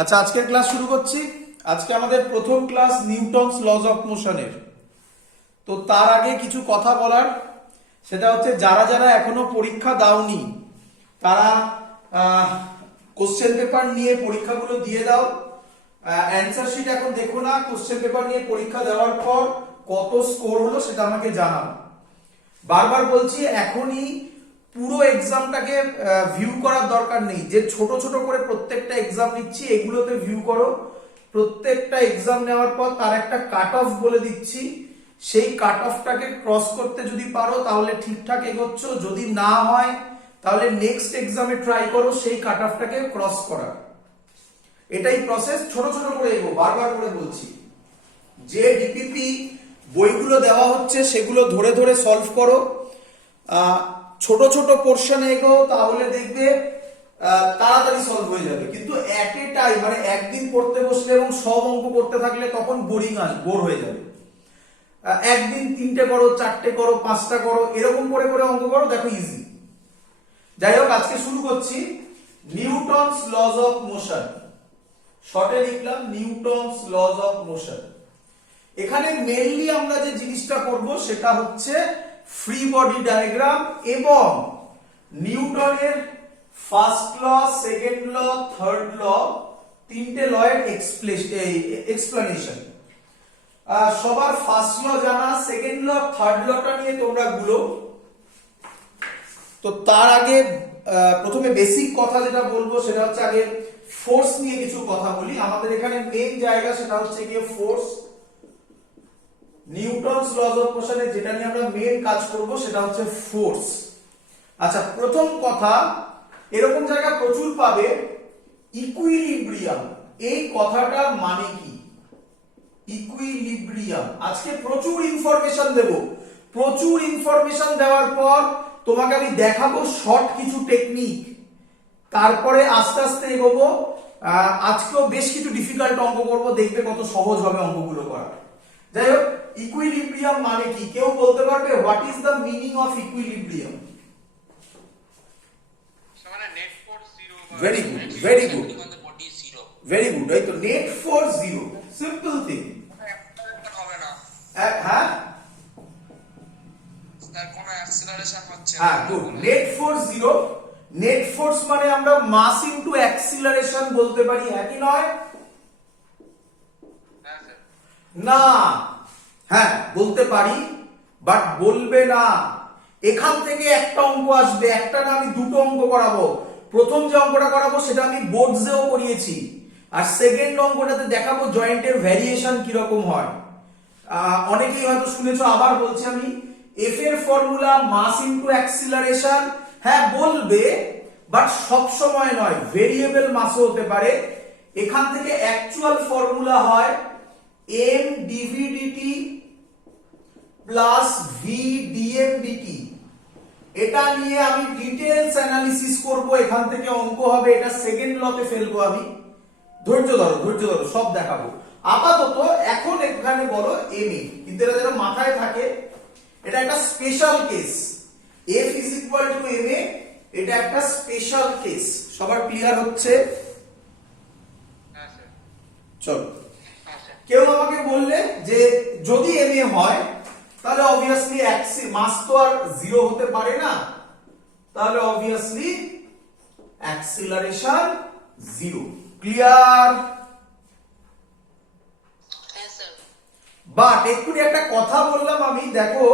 আচ্ছা, আজকের ক্লাস শুরু করছি। আজকে আমাদের প্রথম ক্লাস নিউটনস লজ অফ মোশনের। তো তার আগে কিছু কথা বলার, সেটা হচ্ছে যারা যারা এখনো পরীক্ষা দাওনি তারা কোশ্চেন পেপার নিয়ে পরীক্ষাগুলো দিয়ে দাও। অ্যান্সার শিট এখন দেখো না, কোশ্চেন পেপার নিয়ে পরীক্ষা দেওয়ার পর কত স্কোর হলো সেটা আমাকে জানাও। বারবার বলছি, এখনই পুরো এক্সামটাকে ভিউ করার দরকার নেই। যে ছোট ছোট করে প্রত্যেকটা এক্সাম নিচ্ছি এগুলোতে ভিউ করো। প্রত্যেকটা এক্সাম নেওয়ার পর তার একটা কাট অফ বলে দিচ্ছি, সেই কাট অফটাকে ক্রস করতে যদি পারো তাহলে ঠিকঠাক এগোচ্ছ, যদি না হয় তাহলে নেক্সট এক্সামে ট্রাই করো সেই কাট অফটাকে ক্রস করার। এটাই প্রসেস, ছোট ছোট করে এগো। বারবার করে বলছি, যে ডিপিপি বইগুলো দেওয়া হচ্ছে সেগুলো ধরে ধরে সলভ করো। ছোট ছোট পোর্শন এগো, তাহলে দেখবে তাড়াতাড়ি সলভ হয়ে যাবে। কিন্তু এট এ টাইম মানে একদিন পড়তে বসলে এবং সব অঙ্ক করতে থাকলে তখন বোর হয়ে যাবে। একদিন 3টে করো, 4টে করো, 5টা করো, এরকম করে করে অঙ্ক করো, দেখো ইজি। যাই হোক, আজকে শুরু করছি নিউটনস লজ অফ মোশন। শর্টে লিখলাম নিউটনস লজ অফ মোশন। এখানে মেইনলি আমরা যে জিনিসটা করব সেটা হচ্ছে ফ্রি বডি ডায়াগ্রাম এবং নিউটনের first law, second law, third law, তিনটে ল এর এক্সপ্লেনেশন। সবার ফার্স্ট ল জানা, সেকেন্ড ল, থার্ড লটা নিয়ে তোমরা গুলো। তো তার আগে প্রথমে বেসিক কথা যেটা বলবো সেটা হচ্ছে আগে ফোর্স নিয়ে কিছু কথা বলি। আমাদের এখানে মেইন জায়গা সেটা হচ্ছে গিয়ে ফোর্স। নিউটনস লজ অফ মোশনে যেটা নিয়ে আমরা মেইন কাজ করব সেটা হচ্ছে ফোর্স। আচ্ছা, প্রথম কথা, এরকম জায়গা প্রচুর পাবে, ইকুইলিব্রিয়াম। এই কথাটার মানে কি? ইকুইলিব্রিয়াম। আজকে প্রচুর ইনফরমেশন দেব। প্রচুর ইনফরমেশন দেওয়ার পর তোমাকে আমি দেখাবো শর্ট কিছু টেকনিক, তারপরে আস্তে আস্তে এগোবো। আজকেও বেশ কিছু ডিফিকাল্ট অঙ্ক করবো, দেখবে কত সহজ হবে অঙ্কগুলো করা। যাই হোক, ইকুইলিব্রিয়াম মানে কি? কেউ বলতে পারবে what is the meaning of equilibrium? Very good, very good, very good. এই তো net force zero, simple thing. হ্যাঁ, good. Net force zero. Net force মানে আমরা মাস ইনটু অ্যাক্সিলারেশন বলতে পারি, হ্যাঁ কি নয়? না, হ্যাঁ বলতে পারি, বাট বলবে না। এখান থেকে একটা অঙ্ক আসবে, একটা না আমি দুটো অঙ্ক করাবো। প্রথম যে অঙ্কটা করাবো সেটা আমি বোর্ডসেও করিয়েছি, আর সেকেন্ড অঙ্কটাতে দেখাবো জয়েন্টের ভ্যারিয়েশন কিরকম হয়। অনেকেই হয়তো শুনেছো, আবার বলছি আমি, এফ এর ফর্মুলা মাস ইনটু অ্যাক্সিলারেশন, হ্যাঁ বলবে, বাট সব সময় নয়, ভেরিয়েবল মাসও হতে পারে। এখান থেকে অ্যাকচুয়াল ফর্মুলা হয় m dv/dt plus v dm/dt। এটা নিয়ে আমি ডিটেইলস অ্যানালিসিস করব, এখান থেকে অঙ্ক হবে, এটা সেকেন্ড লতে ফেলবো আমি। ধৈর্য ধরো, ধৈর্য ধরো, সব দেখাবো। আপাতত এখন এখানে বলো m e, কিন্তু এটা যেন মাথায় থাকে, এটা একটা special case. f is equal to ma, এটা একটা স্পেশাল কেস। সবার ক্লিয়ার হচ্ছে? চলো, কেউ আমাকে বললে যে যদি ma হয় তাহলে অবভিয়াসলি মাস তো আর জিরো হতে পারে না, তাহলে obviously acceleration zero. Clear? But এক্ষুনি একটা কথা বললাম আমি, দেখো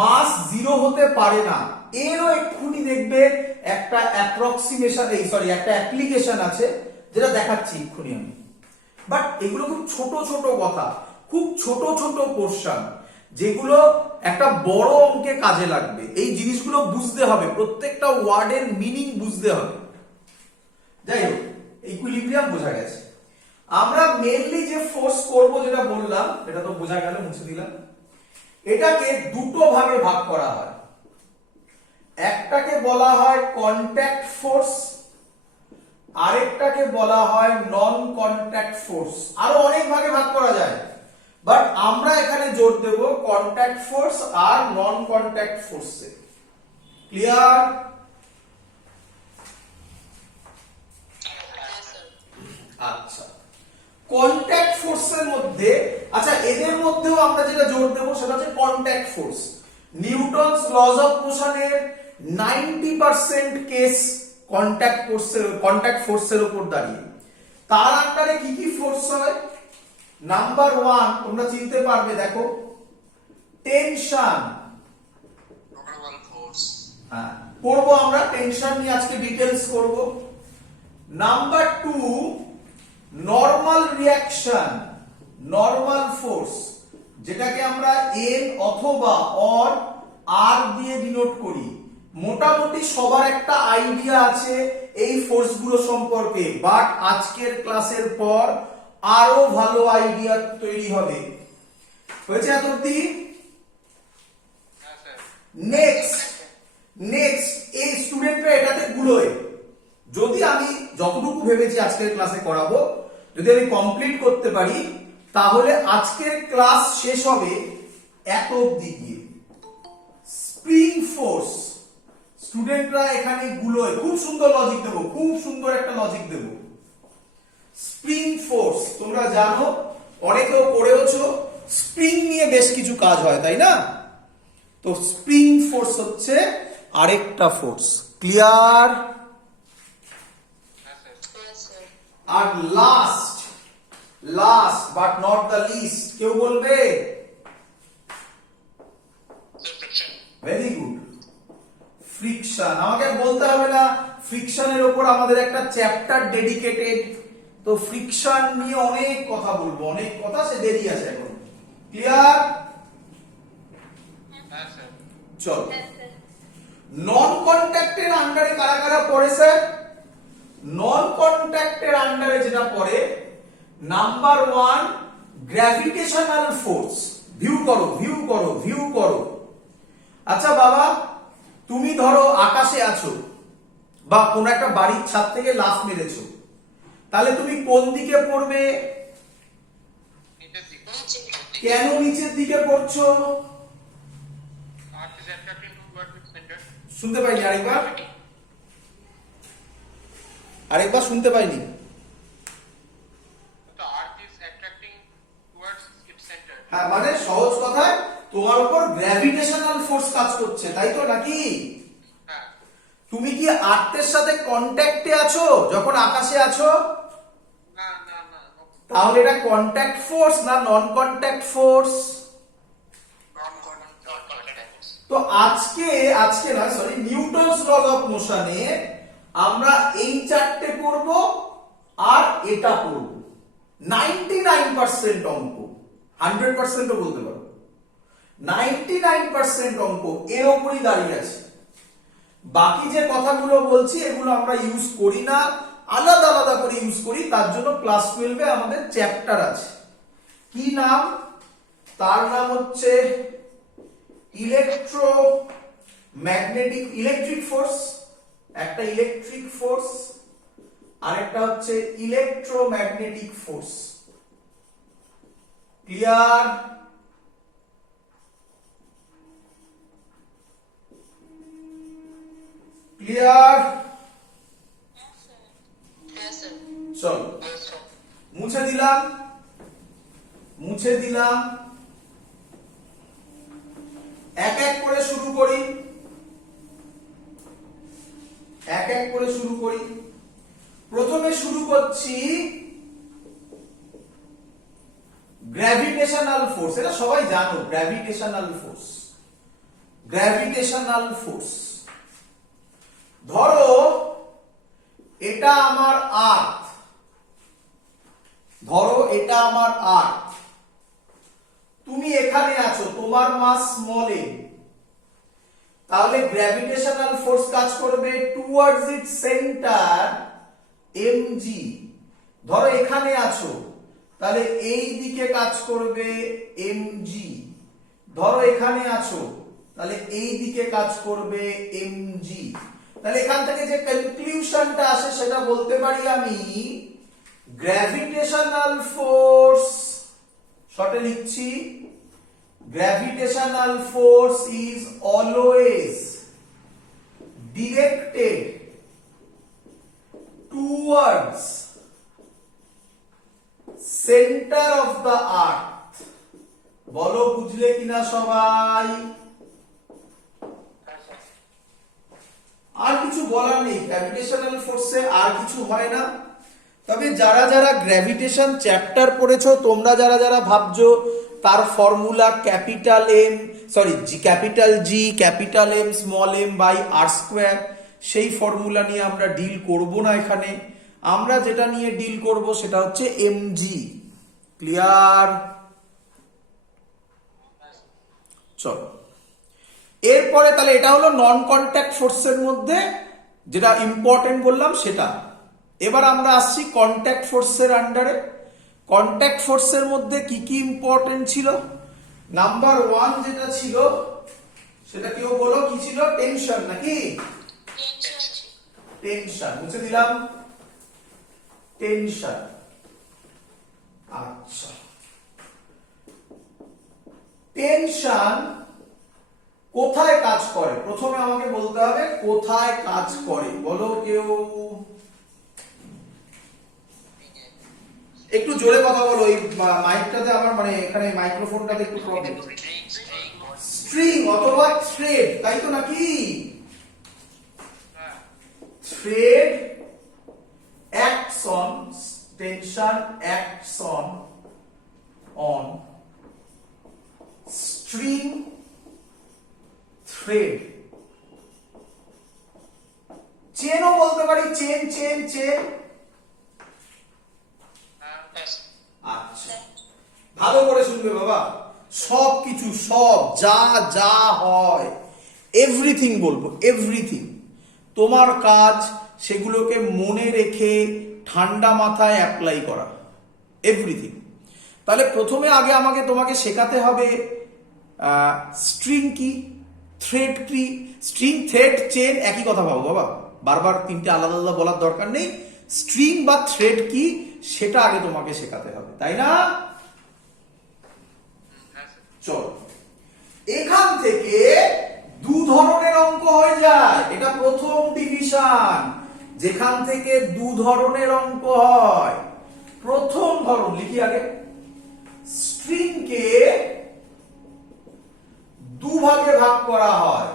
মাস জিরো হতে পারে না, এরও এক্ষুনি দেখবে একটা অ্যাপ্রক্সিমেশন, একটা অ্যাপ্লিকেশন আছে যেটা দেখাচ্ছি এক্ষুনি আমি। বাট এগুলো খুব ছোট ছোট কথা, খুব ছোট ছোট পোরশন, যেগুলো একটা বড় অঙ্কে কাজে লাগবে। এই জিনিসগুলো বুঝতে হবে, প্রত্যেকটা ওয়ার্ডের মিনিং বুঝতে হবে। যাই হোক, ইকুইলিব্রিয়াম বোঝা গেছে। আমরা মেইনলি যে ফোর্স করব যেটা বললাম, এটা তো বোঝা গেল, মুছে দিলাম। এটাকে দুটো ভাগে ভাগ করা হয়। একটাকে বলা হয় কন্ট্যাক্ট ফোর্স, আরেকটাকে বলা হয় নন কন্ট্যাক্ট ফোর্স। আরো অনেক ভাগে ভাগ করা যায়, বাট আমরা এখানে জোর দেব কন্ট্যাক্ট ফোর্স আর নন কন্ট্যাক্ট ফোর্সে। ক্লিয়ার? আচ্ছা, কন্ট্যাক্ট ফোর্সের মধ্যে, আচ্ছা এদের মধ্যেও আমরা যেটা জোর দেবো সেটা হচ্ছে contact force. Newton's laws of মোশনের 90% কেস কন্ট্যাক্ট ফোর্সের উপর দাঁড়িয়ে। তার আন্ডারে কি কি ফোর্স হয়? নাম্বার 1 তোমরা চিনতে পারবে, দেখো, টেনশন। হ্যাঁ, পড়বো আমরা টেনশন নিয়ে আজকে, ডিটেইলস করব। Number 2 normal reaction, normal force, যেটাকে আমরা এন অথবা অর আর দিয়ে ডিনোট করি। মোটামুটি সবার একটা আইডিয়া আছে এই ফোর্সগুলো সম্পর্কে, বাট আজকের ক্লাসের পর আরো ভালো আইডিয়া তৈরি হবে। হয়েছে এত অবধি? নেক্সট এই স্টুডেন্টরা এটাতে গুলোয়, যদি আমি যতটুকু ভেবেছি আজকের ক্লাসে করাবো, যদি আমি কমপ্লিট করতে পারি, তাহলে আজকের ক্লাস শেষ হবে এত অবধি গিয়ে। স্প্রিং ফোর্স, স্টুডেন্টরা এখানে গুলোয়, খুব সুন্দর লজিক দেবো, খুব সুন্দর একটা লজিক দেবো। স্প্রিং ফোর্স তোমরা জানো, অনেকেও পড়েওছো, স্প্রিং নিয়ে বেশ কিছু কাজ হয়, তাই না? তো স্প্রিং ফোর্স হচ্ছে আরেকটা ফোর্স। ক্লিয়ার? আর last but not the least, কেউ বলবে? Very good, friction. আমাকে বলতে হবে না, ফ্রিকশনের উপর আমাদের একটা চ্যাপ্টার ডেডিকেটেড, তো ফ্রিকশন নিয়ে অনেক কথা বলবো, অনেক কথা, সে দেরি আছে এখন। ক্লিয়ার? চলো, নন কন্ট্যাক্টের আন্ডারে কারা কারা পড়ে স্যার? নন কন্ট্যাক্টের আন্ডারে যেটা পড়ে, নাম্বার 1 গ্র্যাভিটেশনাল ফোর্স। ভিউ করো। আচ্ছা বাবা, তুমি ধরো আকাশে আছো বা কোন একটা বাড়ির ছাদ থেকে লাফ মেরেছো, তাহলে তুমি কোন দিকে পড়বে? কেন নিচের দিকে পড়ছো? শুনতে পাইনি, আরেকবার শুনতে পাইনি। হ্যাঁ, মানে সহজ কথায় তোমার উপর গ্র্যাভিটেশনাল ফোর্স কাজ করছে, তাই তো নাকি? তুমি কি আর্থের সাথে কন্ট্যাক্টে আছো যখন আকাশে আছো? তাহলে এটা কন্ট্যাক্ট ফোর্স না নন কন্ট্যাক্ট ফোর্স? তো আজকে নয়, সরি, নিউটনস লজ অফ মোশনে আমরা এই চারটে পড়ব আর এটা পড়ব। 99% অঙ্ক, 100% ও বলতে পারো, 99% অঙ্ক এর উপরই দাঁড়িয়ে আছে। বাকি যে কথাগুলো বলছি এগুলো আমরা ইউজ করি না, আলাদা আলাদা করে ইউজ করি। তার জন্য ক্লাস 12 এ আমাদের চ্যাপ্টার আছে। কি নাম? তার নাম হচ্ছে ইলেকট্রিক ফোর্স। একটা ইলেকট্রিক ফোর্স আর একটা হচ্ছে ইলেকট্রোম্যাগনেটিক ফোর্স। ক্লিয়ার? ক্লিয়ার? চলো, মুছে দিলাম। এক এক করে শুরু করি। প্রথমে শুরু করছি গ্র্যাভিটেশনাল ফোর্স। এটা সবাই জানো, গ্র্যাভিটেশনাল ফোর্স। ধরো এটা আমার আর্থ, তুমি এখানে আছো, তোমার মাস স্মল এ, তাহলে গ্র্যাভিটেশনাল ফোর্স কাজ করবে টুয়ার্ডস ইটস সেন্টার mg। ধরো এখানে আছো, তাহলে এই দিকে কাজ করবে mg। ধরো এখানে আছো, তাহলে এই দিকে কাজ করবে mg। তাহলে এখান থেকে যে কনক্লুশনটা আসে সেটা বলতে পারি আমি, গ্র্যাভিটেশনাল ফোর্স, শর্টে লিখছি, gravitational force is always directed towards centre of the earth. বলো বুঝলে কিনা সবাই? আর কিছু বলার নেই, গ্র্যাভিটেশনাল ফোর্সে আর কিছু হয় না। তবে যারা যারা গ্র্যাভিটেশন চ্যাপ্টার পড়েছো, তোমরা যারা যারা ভাবছো তার formula capital M capital G capital M small M by R square, সেই ফর্মুলা নিয়ে আমরা ডিল করব না এখানে। আমরা যেটা নিয়ে ডিল করব সেটা হচ্ছে এমজি। ক্লিয়ার? চলো এরপরে তাহলে এটা হলো নন কন্ট্যাক্ট ফোর্সের মধ্যে যেটা ইম্পর্টেন্ট বললাম সেটা। এবার আমরা আসছি কন্ট্যাক্ট ফোর্সের আন্ডারে। কন্ট্যাক্ট ফোর্সের মধ্যে কি কি ইম্পর্টেন্ট ছিল? নাম্বার 1 যেটা ছিল সেটা কেউ বলো কি ছিল? টেনশন নাকি? টেনশন মুছে দিলাম। টেনশন। আচ্ছা, টেনশন কোথায় কাজ করে? প্রথমে আমাকে বলতে হবে কোথায় কাজ করে। বলো কেউ, একটু জোরে কথা বলো। এই মাইকটাতে আমার মানে এখানে মাইক্রোফোনটাতে একটু প্রবলেম। স্ট্রিং অথবা থ্রেড, তাই তো নাকি? Thread acts on tension acts on string thread। চেনও বলতে পারি, চেন চেন চেন। আচ্ছা, ভালো করে শুনবে বাবা। সব কিছু, সব যা যা হয় এভরিথিং বলবো, এভরিথিং। তোমার কাজ সেগুলোকে মনে রেখে ঠান্ডা মাথায় অ্যাপ্লাই করা, এভরিথিং। তাহলে প্রথমে আগে আমাকে তোমাকে শেখাতে হবে স্ট্রিং কি, থ্রেড কি। স্ট্রিং, থ্রেড, চেন একই কথা ভাবো বাবা, বারবার তিনটে আলাদা আলাদা বলার দরকার নেই। স্ট্রিং বা থ্রেড কি সেটা আগে তোমাকে শেখাতে হবে, তাই না? চলো, এখান থেকে দু ধরনের অঙ্ক হয়ে যায়। এটা প্রথম ডিভিশন, যেখান থেকে দু ধরনের অঙ্ক হয়। প্রথম ধরন লিখি আগে। স্ট্রিংকে দুভাগে ভাগ করা হয়।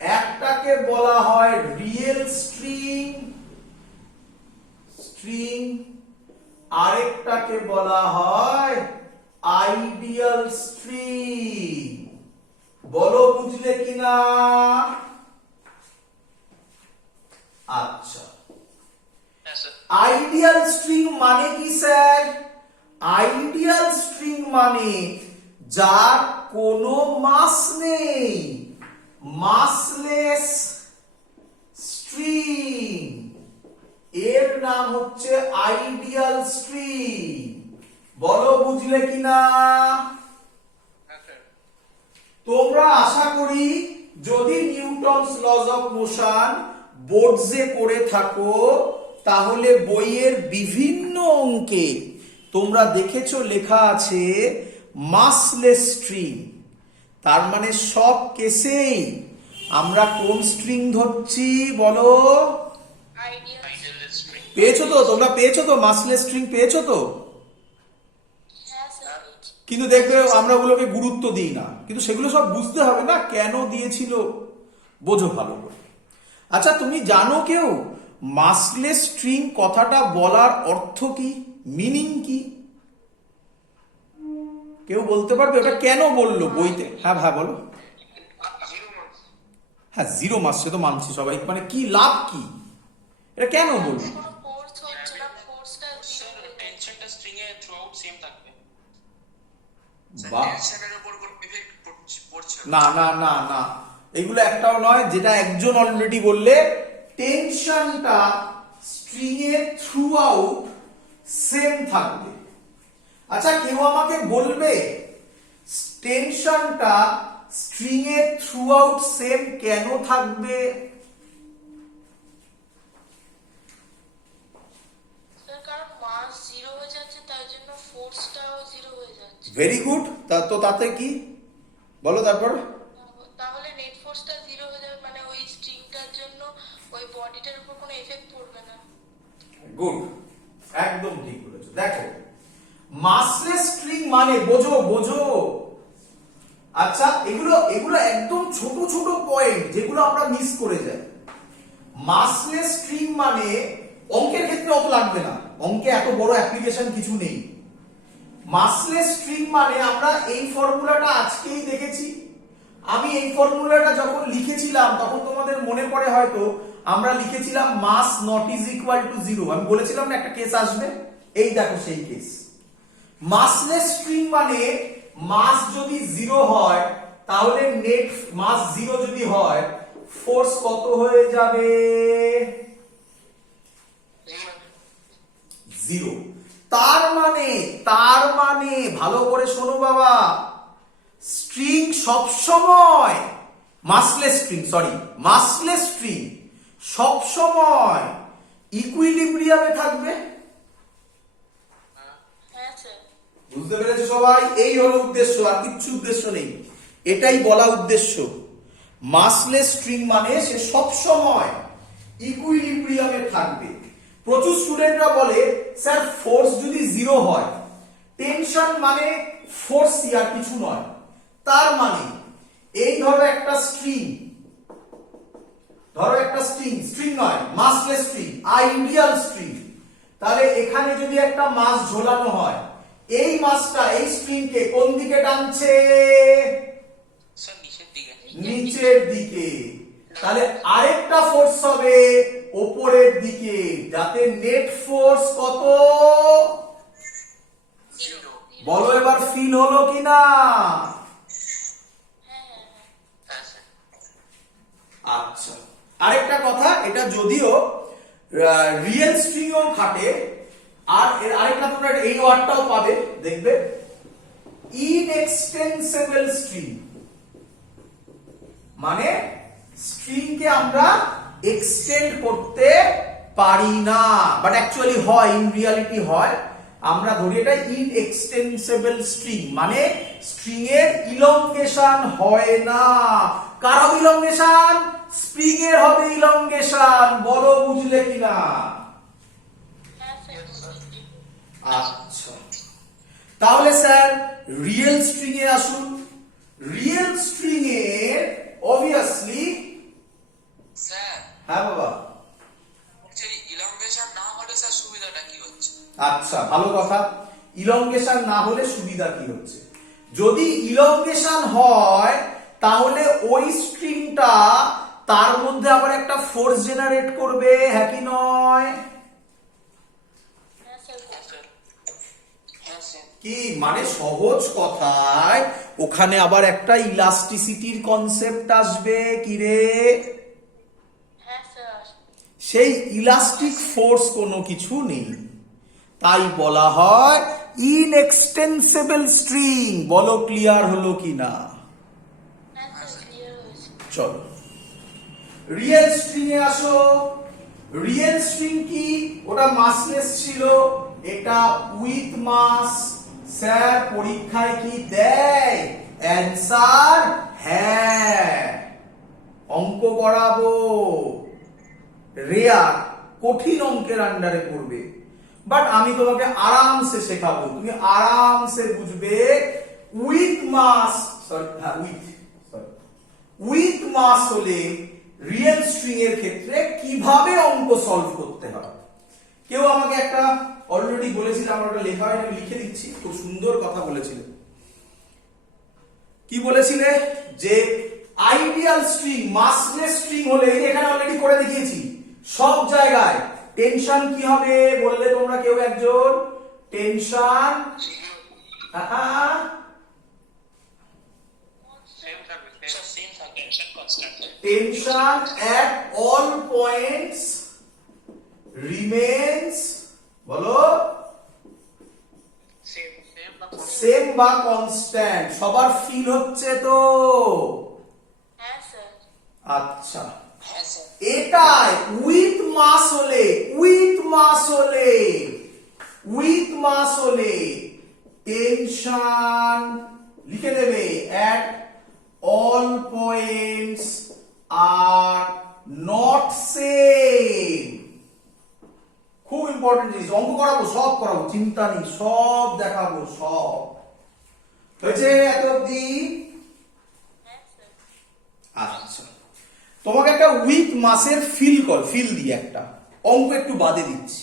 একটাকে বলা হয় রিয়েল স্ট্রিং, আরেকটাকে বলা হয় আইডিয়াল স্ট্রিং। বলো বুঝলে কিনা? আচ্ছা, আইডিয়াল স্ট্রিং মানে কি স্যার? আইডিয়াল স্ট্রিং মানে যার কোনো মাস নেই, মাসলেস স্ট্রিং, এর নাম হচ্ছে আইডিয়াল স্ট্রিং। বলো বুঝলে কিনা? তোমরা আশা করি যদি নিউটনস লজ অফ মোশন বোর্ডসে করে থাকো তাহলে বইয়ের বিভিন্ন অঙ্কে তোমরা দেখেছো লেখা আছে মাসলেস স্ট্রিং। তার মানে সব কেসেই আমরা কোন স্ট্রিং ধরছি? বলো। পেয়েছো তো? তোমরা পেয়েছো তো? মাসলেস স্ট্রিং পেয়েছো তো? কিন্তু দেখবে আমরা ওগুলোকে গুরুত্ব দিই না, কিন্তু সেগুলো সব বুঝতে হবে না কেন দিয়েছিল, বোঝো ভালো করে। আচ্ছা, তুমি জানো কেউ মাসলেস স্ট্রিং কথাটা বলার অর্থ কি, মিনিং কি? কেউ বলতে পারবে ওটা কেন বললো বইতে? হ্যাঁ ভাই বলো। হ্যাঁ, জিরো মাস, সে তো মানছি সবাই, মানে কি লাভ কি, এটা কেন বললো? না না না না, এগুলো একটাও নয়। যেটা একজন অলরেডি বললে, টেনশনটা স্ট্রিং এ থ্রু আউট সেম থাকবে। আচ্ছা, কেউ আমাকে বলবে টেনশনটা স্ট্রিং এ থ্রু আউট সেম কেন থাকবে? Very good. তো তাতে কি বলো তারপর? তাহলে নেট ফোর্সটা 0 হয়ে যাবে, মানে ওই স্ট্রিংটার জন্য ওই বডিটার উপর কোনো এফেক্ট পড়বে না। গুড, একদম ঠিক বলেছো। দেখো মাসলেস স্ট্রিং মানে বোঝো বোঝো। আচ্ছা, এগুলো এগুলো একদম ছোট ছোট পয়েন্ট যেগুলো আমরা মিস করে যাই। মাসলেস স্ট্রিং মানে অঙ্কের ক্ষেত্রে অত লাগবে না, অঙ্কে এত বড় অ্যাপ্লিকেশন কিছু নেই। মাসলেস স্ট্রিং মানে আমরা এই ফর্মুলাটা আজকেই দেখেছি। আমি এই ফর্মুলাটা যখন লিখেছিলাম তখন তোমাদের মনে পড়ে হয়তো আমরা লিখেছিলাম মাস নট ইজ ইকুয়াল টু 0। আমি বলেছিলাম না একটা কেস আসবে, এই দেখো সেই কেস। মাসলেস স্ট্রিং মানে মাস যদি 0 হয় তাহলে নেট মাস 0 যদি হয় ফোর্স কত হয়ে যাবে? 0। তার মানে ভালো করে শোনো বাবা, স্ট্রিং সব সময় মাসলেস স্ট্রিং সব সময় ইকুইলিব্রিয়ামে থাকবে। হ্যাঁ স্যার। বুঝতে পেরেছো সবাই? এই হলো উদ্দেশ্য, আর কিচ্ছু উদ্দেশ্য নেই, এটাই বলা উদ্দেশ্য। মাসলেস স্ট্রিং মানে সে সব সময় ইকুইলিব্রিয়ামে থাকবে। প্রচুর স্টুডেন্টরা বলে স্যার ফোর্স যদি 0 হয়, টেনশন মানে ফোর্স আর কিছু নয়। তার মানে এই ধরো একটা স্ট্রিং নয়, মাসলেস স্ট্রিং, আইডিয়াল স্ট্রিং। তাহলে এখানে যদি একটা মাস ঝোলানো হয়, এই মাসটা এই স্ট্রিংকে কোন দিকে টানছে? স্যার নিচের দিকে। নিচের দিকে। তাহলে আরেকটা ফোর্স হবে উপরের দিকে, যাতে নেট ফোর্স কত? 0। বলো এবার ফিল হলো কিনা? হ্যাঁ স্যার। আচ্ছা, আরেকটা কথা, এটা যদিও রিয়েল স্ট্রিংও খাটে। আর এর আরেকটা তোমরা এই ওয়ার্ডটাও পাবে, দেখবে ইনএক্সটেন্সিবল স্ট্রিং মানে স্ট্রিংকে আমরা এক্সটেন্ড করতে পারি না, বাট অ্যাকচুয়ালি হয়, ইন রিয়ালিটি হয়। আমরা ধরি এটা ইনএক্সটেন্সিবল স্ট্রিং মানে স্ট্রিং এর ইলংগেশন হয় না। কার হবে ইলংগেশন? স্প্রিং এর হবে ইলংগেশন। বলো বুঝলে কিনা? হ্যাঁ স্যার বুঝেছি। আচ্ছা, তাহলে স্যার রিয়েল স্ট্রিং এ আসুন। রিয়েল স্ট্রিং এর অবভিয়াসলি, স্যার হ্যাঁ বাবা, যদি ইলংগেশন না হলে স্যার সুবিধাটা কি হচ্ছে? আচ্ছা ভালো কথা, ইলংগেশন না হলে সুবিধা কি হচ্ছে? যদি ইলংগেশন হয় তাহলে ওই স্ট্রিংটা তার মধ্যে আবার একটা ফোর্স জেনারেট করবে, হ্যাঁ কি নয়? হ্যাঁ স্যার। হ্যাঁ স্যার। কি মানে সহজ কথায় ওখানে আবার একটা ইলাস্টিসিটির কনসেপ্ট আসবে, কি রে? হ্যাঁ স্যার। সেই ইলাস্টিক ফোর্স কোনো কিছু নেই, তাই বলা হয় ইনএক্সটেন্সিবল স্ট্রিং। বলো ক্লিয়ার হলো কিনা? হ্যাঁ স্যার ক্লিয়ার হয়েছে। চলো রিয়েল স্ট্রিং এ আসো। রিয়েল স্ট্রিং কি? ওটা মাসলেস ছিল, এটা উইথ মাস। স্যার পরীক্ষায় কি দেয়? অ্যানসার হ্যাঁ, অঙ্ক করাবো, রেয়ার কঠিন অঙ্কের আন্ডারে পড়বে, বাট আমি তোমাকে আরামসে শেখাবো, তুমি আরামসে বুঝবে। উইথ মাস, উইথ মাস হলে রিয়েল স্ট্রিং এর ক্ষেত্রে কিভাবে অঙ্ক সলভ করতে হয়। কেউ আমাকে একটা অলরেডি বলেছিল, আমার ওটা লেখা হয়নি, আমি লিখে দিচ্ছি, খুব সুন্দর কথা বলেছিলেন। কি বলেছিলে? যে আইডিয়াল স্ট্রিং, মাসলেস স্ট্রিং হলে, এখানে অলরেডি করে দেখিয়েছি, সব জায়গায় টেনশন কি হবে বললে তোমরা কেউ একজন? টেনশন সেম থাকবে। স্যার সেম থাকবে। Tension constant. Tension at all points remains, বলো সেম বা সেম বা কনস্ট্যান্ট। সবার ফিল হচ্ছে তো? হ্যাঁ স্যার। আচ্ছা, হ্যাঁ স্যার। এটাই উইথ মাস হলে, টেনশন লিখে দেবে at all points are not same। খুব ইম্পর্টেন্ট জিনিস। অঙ্ক করাবো, সব করাবো, চিন্তা নেই, সব দেখাবো, সব হয়েছে এত অব্দি? হ্যাঁ স্যার। আচ্ছা, তোমাকে একটা উইথ মাসের ফিল দিই, একটা অঙ্ক একটু বাদে দিচ্ছি।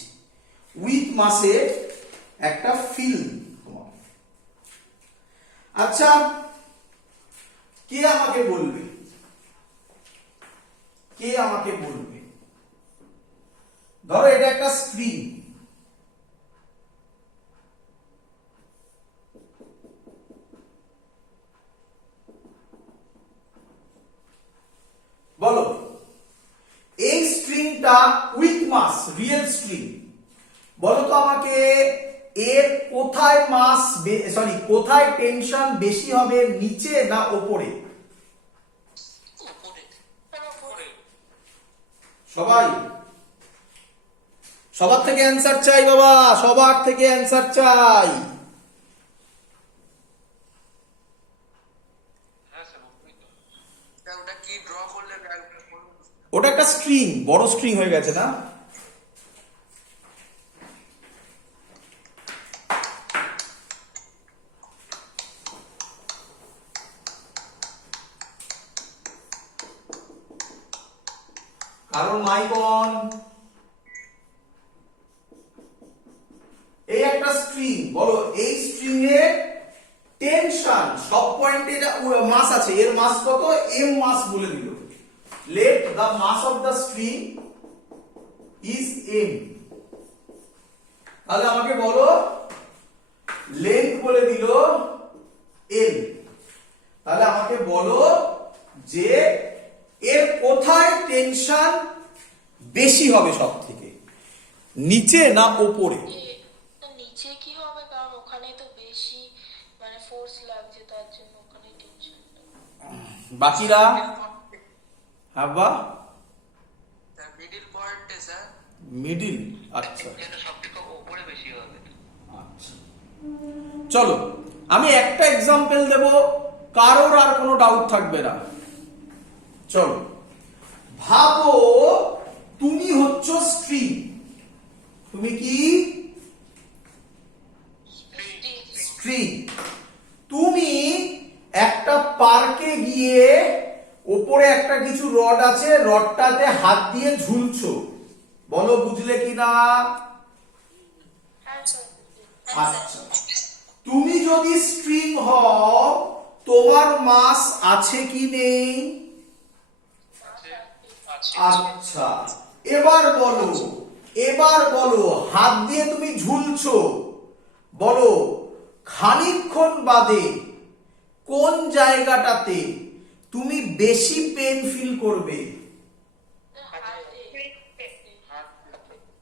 উইথ মাসের একটা ফিল তোমাকে। আচ্ছা, কে আমাকে বলবে, কে আমাকে বলবে? ধরো এটা একটা স্ক্রিন, বলো এই স্ট্রিংটা উইথ মাস, রিয়েল স্ট্রিং, বলো তো আমাকে এর কোথায় মাস, কোথায় টেনশন বেশি হবে, নিচে না ওপরে? সবাই সবার থেকে অ্যান্সার চাই বাবা, সবার থেকে অ্যান্সার চাই। ওটা কি ড্র করলে ওটা একটা স্ট্রিং, বড় স্ট্রিং হয়ে গেছে না? কারণ মাইক অন। এই একটা স্ট্রিং, বলো এই স্ট্রিং এর টেনশন সব পয়েন্টে মাস আছে, এর মাস কত? এম মাস বলে দিল। Let the mass of the string is M. তাহলে আমাকে বলো লেন্থ বলে দিল এল। তাহলে আমাকে বলো যে এর কোথায় টেনশন বেশি হবে সব থেকে, নিচে না ওপরে? নিচে কি হবে, কারণ ওখানে তো বেশি মানে ফোর্স লাগছে, তার জন্য ওখানে টেনশনটা। বাকিরা? হাবা মিডিল পয়েন্টে স্যার। মিডিল, আচ্ছা এটা সবথেকে উপরে বেশি হবে। আচ্ছা, চলো আমি একটা এক্সাম্পল দেব, কারোর আর কোনো ডাউট থাকবে না। চলো ভাবো তুমি হচ্ছ স্ট্রিং, তুমি কি? স্ট্রিং। তুমি একটা পার্কে গিয়ে ওপরে একটা কিছু রড আছে, রডটাতে হাত দিয়ে ঝুলছো, বলো বুঝলে কিনা? হ্যাঁ স্যার। আচ্ছা, তুমি যদি স্ট্রিং হও তোমার মাস আছে কি নেই? আচ্ছা, এবার বলো হাত দিয়ে তুমি ঝুলছো, বলো খানিকক্ষণ বাদে কোন জায়গাটাতে তুমি বেশি পেন ফিল করবে?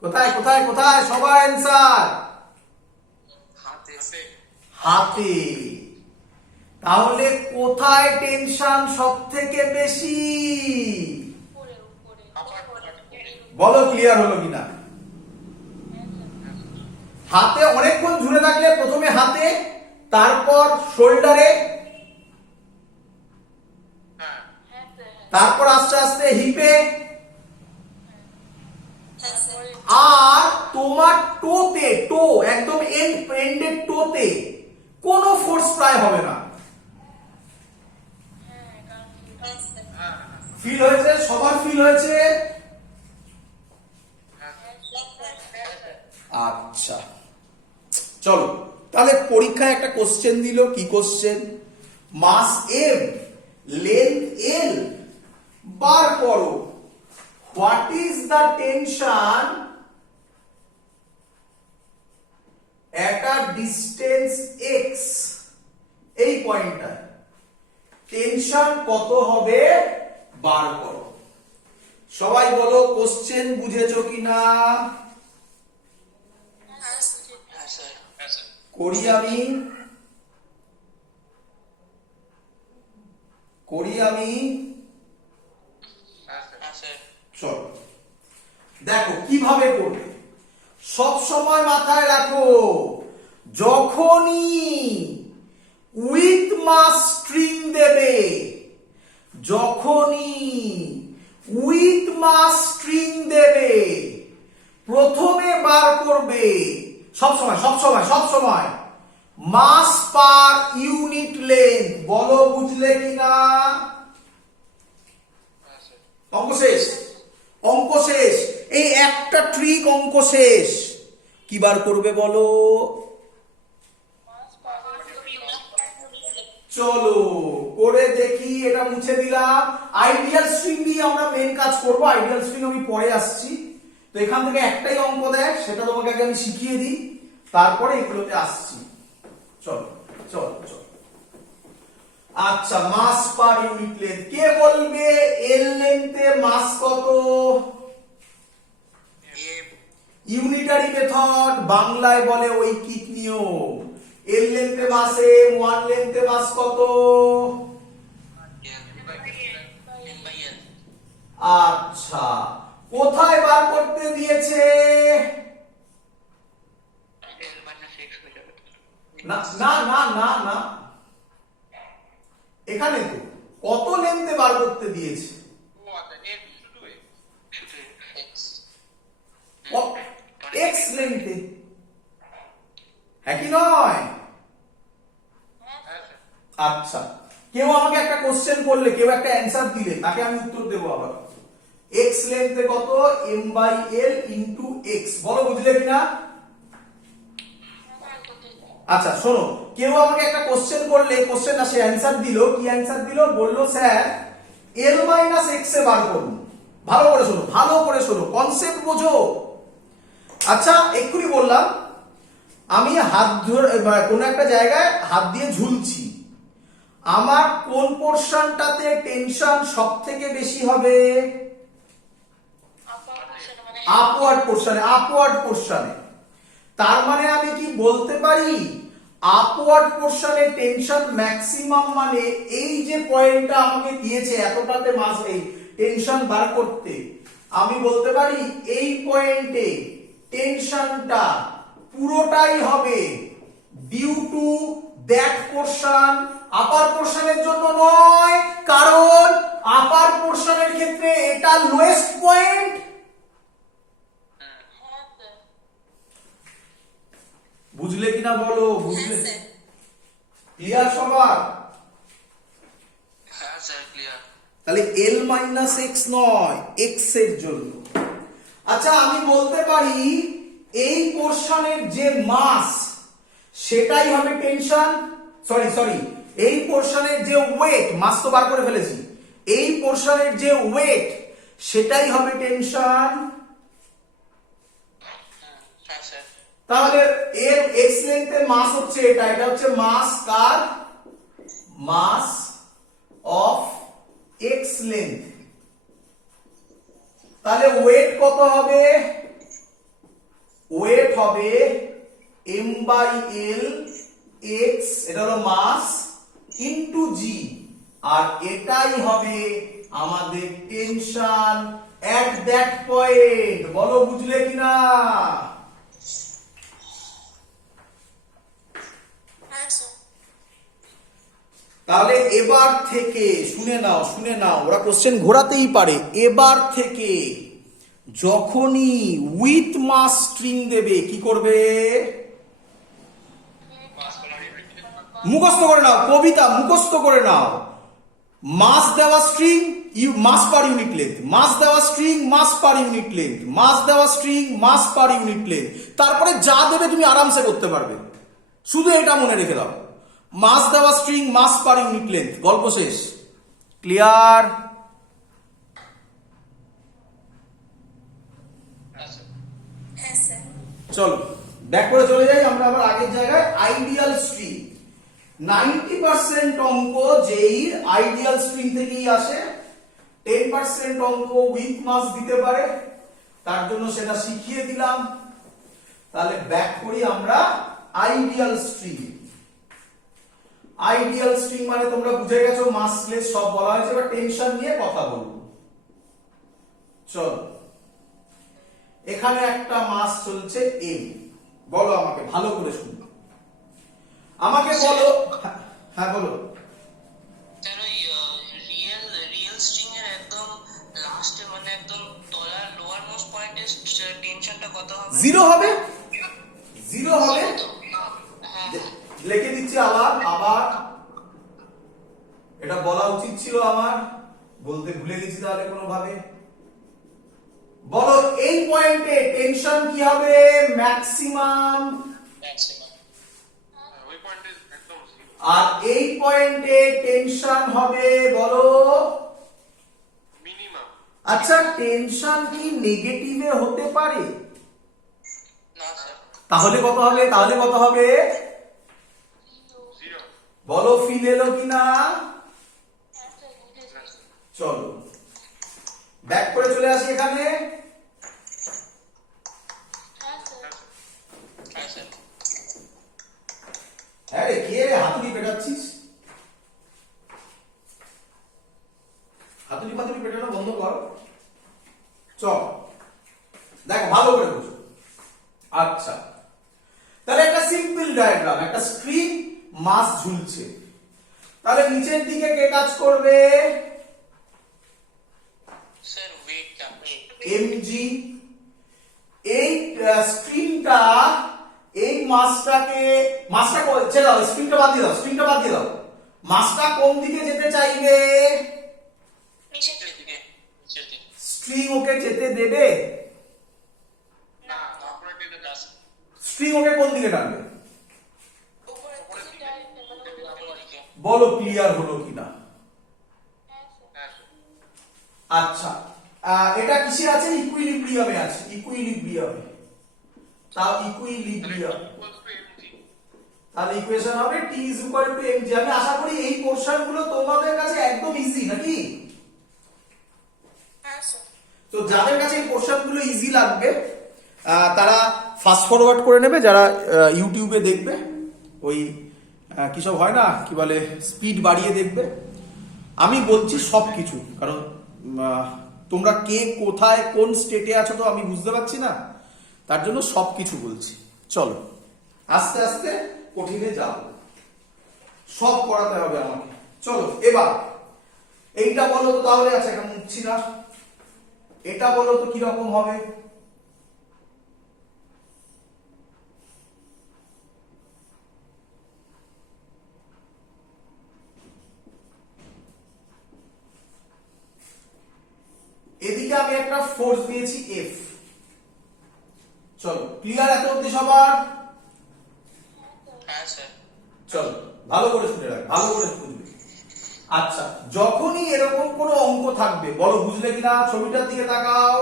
কোথায় কোথায় কোথায়? সবার অ্যান্সার হাতে। তাহলে কোথায় টেনশন সব থেকে বেশি? বলো ক্লিয়ার হলো কিনা? হাতে অনেকক্ষণ ঝুলে থাকলে প্রথমে হাতে, তারপর শোল্ডারে, তারপর আস্তে আস্তে হিপে, আর তোমার টোতে, টো একদম এন্ডের টোতে কোনো ফোর্স প্রায় হবে না। ফিল হয়েছে? সবার ফিল হয়েছে? আচ্ছা চলো, তাহলে পরীক্ষায় একটা কোশ্চেন দিল, কি কোশ্চেন? মাস এম, লেন্থ এল, বার করো what is the tension at a distance x. এই পয়েন্টটা টেনশন কত হবে বার করো। সবাই বলো কোশ্চেন বুঝেছো কিনা? করি আমি চলো দেখো কিভাবে করবে। সব সময় মাথায় রাখো, যখনই উইথ মাস স্ট্রিং দেবে, যখনই উইথ মাস স্ট্রিং দেবে, প্রথমে বার করবে সব সময় মাস পার ইউনিট লেন্থ। বলো বুঝলে কিনা? অঙ্ক শেষ এই একটা ট্রিক, অঙ্ক শেষ। কি বার করবে বলো? চলো করে দেখি, এটা মুছে দিলাম। আইডিয়াল স্ট্রিং দিয়ে আমরা মেন কাজ করব। আইডিয়াল স্ট্রিং আমি পরে আসছি। তো এখান থেকে একটাই অঙ্ক দেখ, সেটা তোমাকে আগে আমি শিখিয়ে দিই, তারপরে এগুলোতে আসছি। চলো চলো চলো। আচ্ছা, মাস পার ইউনিট লেন্থ। কে বলবে এল লেন্থে মাস কত? ইউনিটারি মেথড, বাংলায় বলে ঐকিক নিয়ম। এল লেন্থে মাসে, ওয়ান লেন্থে মাস কত? আচ্ছা, কোথায় বার করতে দিয়েছে? না না না না না, এখানে তো কত লেন্থে বার করতে দিয়েছে? এক্স লেন্থে, হ্যাঁ কি নয়? আচ্ছা, কেউ আমাকে একটা কোশ্চেন করলে, কেউ একটা অ্যান্সার দিলে, তাকে আমি উত্তর দেবো আবার। এক্স লেন্থে কত? M by L into X. বলো বুঝলে কিনা? আচ্ছা শোনো, কেউ আমাকে একটা কোশ্চেন করলে, কোশ্চেনটা সে অ্যান্সার দিল, কি অ্যান্সার দিল? বললো স্যার এল মাইনাস এক্স এ বার করুন। ভালো করে শোনো, কনসেপ্ট বোঝো। আচ্ছা, এক্ষুনি বললাম, আমি হাত ধরে কোন একটা জায়গায় হাত দিয়ে ঝুলছি, আমার কোন পোরশনটাতে টেনশন সব থেকে বেশি হবে? আপওয়ার্ড পোরশনে। তার মানে আমি কি বলতে পারি আপওয়ার্ড পোরশনে টেনশন ম্যাক্সিমাম, মানে এই যে পয়েন্টটা আমাকে দিয়েছে এতটাতে মাস এই টেনশন বার করতে, আমি বলতে পারি এই পয়েন্টে টেনশনটা পুরোটাই হবে ডিউ টু দ্যাট পোরশন। আপার পোরশনের জন্য নয়, কারণ আপার পোরশনের ক্ষেত্রে এটা লোয়েস্ট পয়েন্ট। বুঝলে কিনা বলো? বুঝলে? ক্লিয়ার সবার? হ্যাঁ স্যার ক্লিয়ার। তাহলে এল মাইনাস এক্স নয়, এক্স এর জন্য। আচ্ছা, আমি বলতে পারি এই পোরশনের যে মাস সেটাই হবে টেনশন, সরি এই পোরশনের যে ওয়েট, মাস তো বার করে ফেলেছি, এই পোরশনের যে ওয়েট সেটাই হবে টেনশন। হ্যাঁ স্যার। তাহলে এর এক্স লেন্থের মাস হচ্ছে এটা, এটা হচ্ছে মাস কার? মাস অফ এক্স লেন্থ। তাহলে ওয়েট কত হবে? ওয়েট হবে এম বাই এল এক্স, এটা হলো মাস, ইন্টু জি, আর এটাই হবে আমাদের টেনশন এট দ্যাট পয়েন্ট। বলো বুঝলে কিনা? তাহলে এবার থেকে শুনে নাও, ওরা কোশ্চেন ঘোরাতেই পারে। এবার থেকে যখনই উইথ মাস স্ট্রিং দেবে, কি করবে? মুখস্থ করে নাও, কবিতা মুখস্থ করে নাও। মাস দেওয়া স্ট্রিং মাস পার ইউনিট লেন্থ, মাস দেওয়া স্ট্রিং মাস পার ইউনিট লেন্থ, মাস দেওয়া স্ট্রিং মাস পার ইউনিট লেন্থ, তারপরে যা দেবে তুমি আরামসে করতে পারবে। শুধু এটা মনে রেখে দাও, মাস দেওয়া স্ট্রিং মাস পার ইউনিট লেন্থ, গল্প শেষ। ক্লিয়ার? চলো ব্যাক করে চলে যাই আমরা আবার আগের জায়গায়। আইডিয়াল স্ট্রিং 90% অঙ্ক যেই আইডিয়াল স্ট্রিং থেকেই আসে, 10% অঙ্ক উইথ মাস দিতে পারে, তার জন্য সেটা শিখিয়ে দিলাম। তাহলে ব্যাক করি আমরা আইডিয়াল স্ট্রিং। আইডিয়াল স্ট্রিং মানে তোমরা বুঝে গেছো, মাসলেস সব বলা হয়েছে, এবার টেনশন নিয়ে কথা বলবো। চলো, এখানে একটা মাস চলছে এম। বলো আমাকে, ভালো করে শুনো, আমাকে বলো। হ্যাঁ বলো। স্যার ওই রিয়েল স্ট্রিং এর একদম লাস্টে, মানে একদম তলার লোয়ার মোস্ট পয়েন্টে টেনশনটা কত জিরো হবে, জিরো হবে। হ্যাঁ লিখে দিচ্ছি আবার আবার, এটা বলা উচিত ছিল আমার, বলতে ভুলে গেছি তাহলে কোনোভাবে। বলো এই পয়েন্টে টেনশন কি হবে? ম্যাক্সিমাম। ওই পয়েন্টে একদম zero। আর এই পয়েন্টে টেনশন হবে বলো। মিনিমাম। আচ্ছা টেনশন কি নেগেটিভে হতে পারে? না স্যার। তাহলে কত হবে? তাহলে কত হবে? জিরো। বলো ফিল এলো কিনা? হ্যাঁ স্যার বুঝেছি। চলো ব্যাক করে চলে আসি এখানে। হ্যাঁ স্যার। হ্যাঁ স্যার। হ্যাঁ রে, কে রে হাতুড়ি পেটাচ্ছিস? হাতুড়ি ফাতুড়ি পেটানো বন্ধ কর। চল দেখো ভালো করে বুঝো। আচ্ছা তাহলে একটা সিম্পল ডায়াগ্রাম, একটা স্ক্রিন, মাস ঝুলছে, তাহলে নিচের দিকে কে কাজ করবে? স্যার ওয়েটটা। এমজি। এই স্ক্রিনটা এই মাসটাকে, মাসটা ছেড়ে দাও, স্ক্রিনটা বাদ দিয়ে দাও, স্ক্রিনটা বাদ দিয়ে দাও। মাসটা কোন দিকে যেতে চাইবে? নিচের দিকে। নিচের দিকে। স্ট্রিং ওকে যেতে দেবে? না তারপরে টেনে দাস। স্ট্রিং ওকে কোন দিকে টানবে? উপরের দিকে ডাইরেক্ট মানে উপরের দিকে। বলো ক্লিয়ার হলো কিনা? হ্যাঁ স্যার। হ্যাঁ স্যার। আচ্ছা এটা কিসে আছে? ইকুইলিব্রিয়ামে আছে, ইকুইলিব্রিয়ামে। তাও ইকুইলিব্রিয়াম, equals to mg। তাহলে ইকুয়েশন হবে t is equal to mg। আমি আশা করি এই পোরশন গুলো তোমাদের কাছে একদম ইজি নাকি? হ্যাঁ স্যার। তো যাদের কাছে এই পোরশন গুলো ইজি লাগবে তারা ফাস্ট ফরওয়ার্ড করে নেবে, যারা ইউটিউবে দেখবে ওই কি সব হয় না, কি বলে, স্পিড বাড়িয়ে দেখবে। আমি বলছি সব কিছু, কারণ তোমরা কে কোথায় কোন স্টেটে আছো তো আমি বুঝতে পারছি না, তার জন্য সব কিছু বলছি। চলো আস্তে আস্তে কঠিনে যাও, সব করাতে হবে আমাকে। চলো এবার এইটা বলো তো তাহলে। আচ্ছা এখন মুছছি না, এটা বলো তো কিরকম হবে? এদিকে আমি একটা ফোর্স দিয়েছি এফ। চলো ক্লিয়ার এত অবধি সবার? হ্যাঁ স্যার। চলো ভালো করে শুনে রাখ, ভালো করে বুঝবে। আচ্ছা যখনই এরকম কোনো অঙ্ক থাকবে, বলো বুঝলে কিনা? ছবিটার দিকে তাকাও।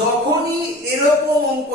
যখনই এরকম অঙ্ক